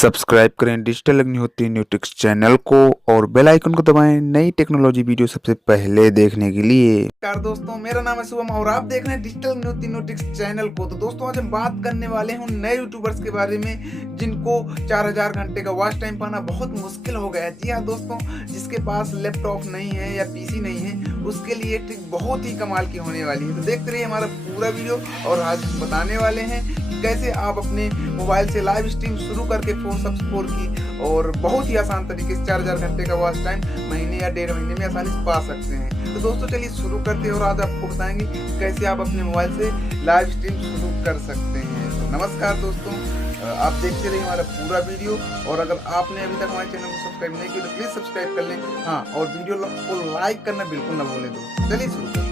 Subscribe करें digital Agnihotri new ticks channel को और बेल आइकन को दबाएं नई टेक्नोलॉजी वीडियो सबसे पहले देखने के लिए। नमस्कार दोस्तों, मेरा नाम है शुभम और आप देख रहे हैं digital Agnihotri new ticks channel को। तो दोस्तों आज हम बात करने वाले हैं नए यूट्यूबर्स के बारे में जिनको 4000 घंटे का वॉच टाइम पाना बहुत मुश्किल हो गया है। जी हाँ दोस्तों, जिसके पास लैपटॉप नहीं है या पीसी नहीं है उसके लिए ट्रिक बहुत ही कमाल की होने वाली है। तो देखते रहिए हमारा पूरा वीडियो और आज बताने वाले हैं कि कैसे आप अपने मोबाइल से लाइव स्ट्रीम शुरू करके 4sub4 की और बहुत ही आसान तरीके से 4000 घंटे का वॉच टाइम महीने या 1.5 महीने में आसानी से पा सकते हैं। तो दोस्तों चलिए शुरू करते हैं और आज आपको बताएंगे कैसे आप अपने मोबाइल से लाइव स्ट्रीम शुरू कर सकते हैं। तो नमस्कार दोस्तों, आप देखते रहिए हमारा पूरा वीडियो और अगर आपने अभी तक हमारे चैनल को सब्सक्राइब नहीं किया तो प्लीज सब्सक्राइब कर लें। हाँ, और वीडियो को लाइक करना बिल्कुल ना भूलें। तो चलिए शुरू करते हैं।